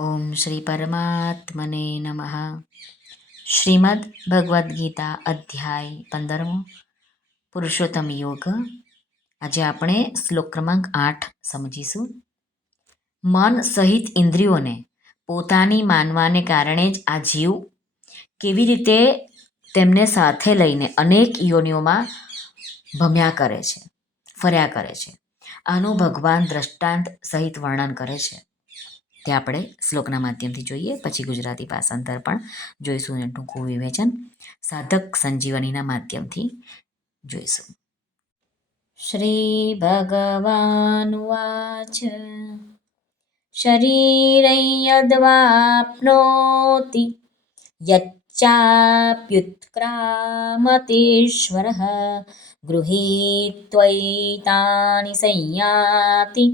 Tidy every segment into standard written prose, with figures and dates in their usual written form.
ઓમ શ્રી પરમાત્મને નમઃ. શ્રીમદ ભગવદ્ ગીતા અધ્યાય 15 પુરુષોત્તમ યોગ. આજે આપણે શ્લોક ક્રમાંક 8 સમજીશું. મન સહિત ઇન્દ્રિયોને પોતાની માનવાને કારણે જ આ જીવ કેવી રીતે તેમને સાથે લઈને અનેક યોનિઓમાં ભમ્યા કરે છે, ફર્યા કરે છે, આનું ભગવાન દ્રષ્ટાંત સહિત વર્ણન કરે છે. તે આપણે શ્લોકના માધ્યમથી જોઈએ, પછી ગુજરાતી ભાષાંતર પણ જોઈશું અને ટૂંકું વિવેચન સાધક સંજીવનીના માધ્યમથી જોઈશું. શ્રી ભગવાન વાચ શરીરં યદ્વાપ્નોતિ યચ્ચાપ્યુત્ક્રામતીશ્વરઃ ગૃહીત્વૈતાનિ સંયાતિ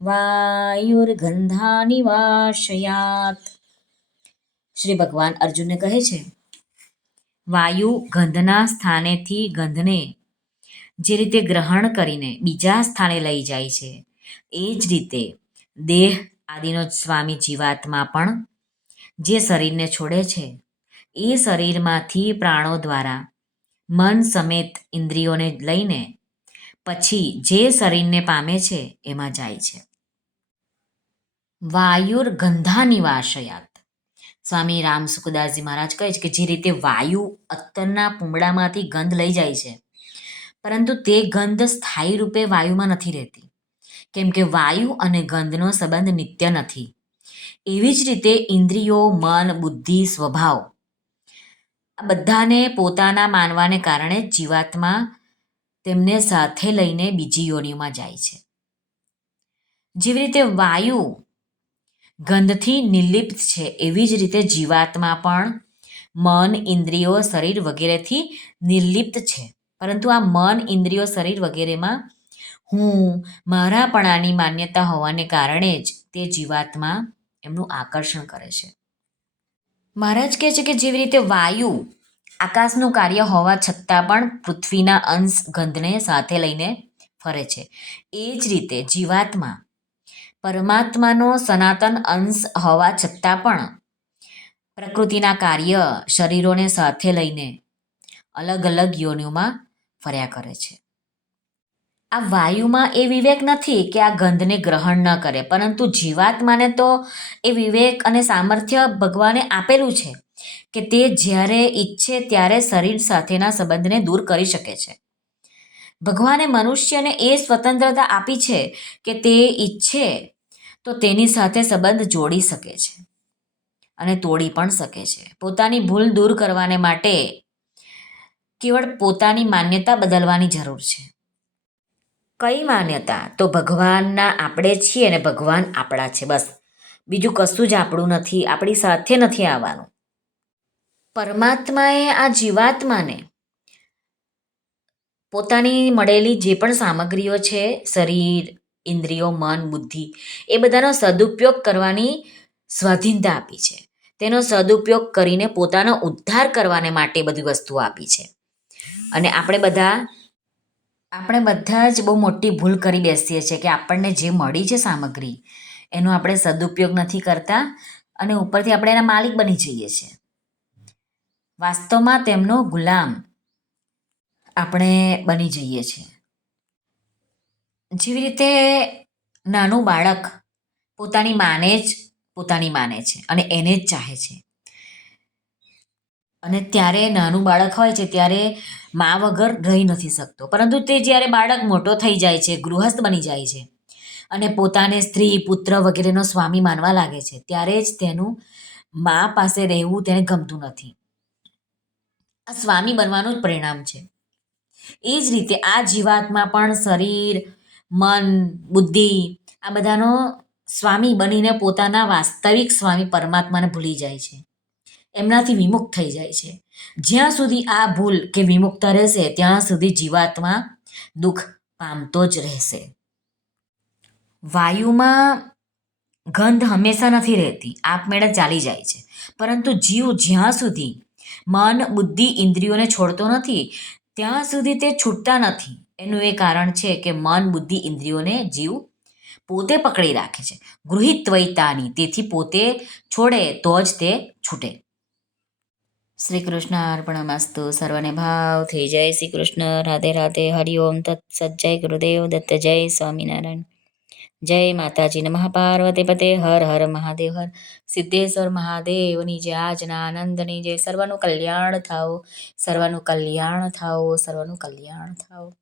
વાયુર્ગંધાનિવાશયાત. શ્રી ભગવાન અર્જુનને કહે છે, વાયુ ગંધના સ્થાનેથી ગંધને જે રીતે ગ્રહણ કરીને બીજા સ્થાને લઈ જાય છે, એ જ રીતે દેહ આદિનો સ્વામી જીવાત્મા પણ જે શરીરને છોડે છે, એ શરીરમાંથી પ્રાણો દ્વારા મન સમેત ઇન્દ્રિયોને લઈને પછી જે શરીરને પામે છે એમાં જાય છે. વાયુર્ગંધાનિવાશયાત. સ્વામી રામ સુખદાસજી મહારાજ કહે છે કે જે રીતે વાયુ અત્તરના પૂંબડામાંથી ગંધ લઈ જાય છે, પરંતુ તે ગંધ સ્થાયી રૂપે વાયુમાં નથી રહેતી, કેમ કે વાયુ અને ગંધનો સંબંધ નિત્ય નથી. એવી જ રીતે ઇન્દ્રિયો, મન, બુદ્ધિ, સ્વભાવ આ બધાને પોતાના માનવાને કારણે જીવાત્મા તેમને સાથે લઈને બીજી યોનિઓમાં જાય છે. જેવી રીતે વાયુ ગંધથી નિર્લિપ્ત છે, એવી જ રીતે જીવાત્મા પણ મન, ઇન્દ્રિયો, શરીર વગેરેથી નિર્લિપ્ત છે, પરંતુ આ મન, ઇન્દ્રિયો, શરીર વગેરેમાં હું મારાપણાની માન્યતા હોવાને કારણે જ તે જીવાત્મા એમનું આકર્ષણ કરે છે. મહારાજ કહે છે કે જેવી રીતે વાયુ આકાશનું કાર્ય હોવા છતાં પણ પૃથ્વીના અંશ ગંધને સાથે લઈને ફરે છે, એ જ રીતે જીવાત્મા પરમાત્માનો સનાતન અંશ હોવા છતાં પણ પ્રકૃતિના કાર્ય શરીરોને સાથે લઈને અલગ અલગ યોનિઓમાં ફર્યા કરે છે. આ વાયુમાં એ વિવેક નથી કે આ ગંધને ગ્રહણ ન કરે, પરંતુ જીવાત્માને તો એ વિવેક અને સામર્થ્ય ભગવાને આપેલું છે કે તે જ્યારે ઈચ્છે ત્યારે શરીર સાથેના સંબંધને દૂર કરી શકે છે. ભગવાને મનુષ્યને એ સ્વતંત્રતા આપી છે કે તે ઈચ્છે તો તેની સાથે સંબંધ જોડી શકે છે અને તોડી પણ શકે છે. પોતાની ભૂલ દૂર કરવાને માટે કેવળ પોતાની માન્યતા બદલવાની જરૂર છે. કઈ માન્યતા? તો ભગવાનના આપણે છીએ અને ભગવાન આપણા છે, બસ. બીજું કશું જ આપણું નથી, આપણી સાથે નથી આવવાનું. પરમાત્માએ આ જીવાત્માને પોતાની મળેલી જે પણ સામગ્રીઓ છે, શરીર, ઇન્દ્રિયો, મન, બુદ્ધિ, એ બધાનો સદુપયોગ કરવાની સ્વાધીનતા આપી છે. તેનો સદુપયોગ કરીને પોતાનો ઉદ્ધાર કરવાને માટે બધી વસ્તુઓ આપી છે. અને આપણે બધા જ બહુ મોટી ભૂલ કરી બેસીએ છીએ કે આપણને જે મળી છે સામગ્રી, એનો આપણે સદુપયોગ નથી કરતા અને ઉપરથી આપણે એના માલિક બની જઈએ છીએ. વાસ્તવમાં તેમનો ગુલામ આપણે બની જઈએ છીએ. જેવી રીતે નાનું બાળક પોતાની માને છે અને એને જ ચાહે છે, અને ત્યારે નાનું બાળક હોય છે ત્યારે મા વગર રહી નથી શકતો, પરંતુ તે જ્યારે બાળક મોટો થઈ જાય છે, ગૃહસ્થ બની જાય છે અને પોતાને સ્ત્રી, પુત્ર વગેરેનો સ્વામી માનવા લાગે છે, ત્યારે જ તેનું મા પાસે રહેવું તેને ગમતું નથી. આ સ્વામી બનવાનું જ પરિણામ છે. એ જ રીતે આ જીવાત્મા પણ શરીર, મન, બુદ્ધિ આ બધાનો સ્વામી બનીને પોતાના વાસ્તવિક સ્વામી પરમાત્માને ભૂલી જાય છે, એમનાથી વિમુખ થઈ જાય છે. જ્યાં સુધી આ ભૂલ કે વિમુખતા રહેશે ત્યાં સુધી જીવાત્મા દુઃખ પામતો જ રહેશે. વાયુમાં ગંધ હંમેશા નથી રહેતી, આપમેળે ચાલી જાય છે, પરંતુ જીવ જ્યાં સુધી મન, બુદ્ધિ, ઇન્દ્રિયોને છોડતો નથી ત્યાં સુધી તે છૂટતા નથી. એનું એ કારણ છે કે મન, બુદ્ધિ, ઇન્દ્રિયોને જીવ પોતે પકડી રાખે છે. ગૃહિત્વૈતાની, તેથી પોતે છોડે તો જ તે છૂટે. શ્રી કૃષ્ણ અર્પણમસ્તુ. સર્વને ભાવથી જય શ્રી કૃષ્ણ. રાધે રાધે. હરિઓમ તત્સત. જય ગુરુદેવ દત્ત. જય સ્વામિનારાયણ. જય માતાજી. નમઃ પાર્વતી પતે. હર હર મહાદેવ. હર સિદ્ધેશ્વર મહાદેવની જય. આજના આનંદની જય. સર્વનું કલ્યાણ થાઓ, સર્વનું કલ્યાણ થાઓ, સર્વનું કલ્યાણ થાઓ.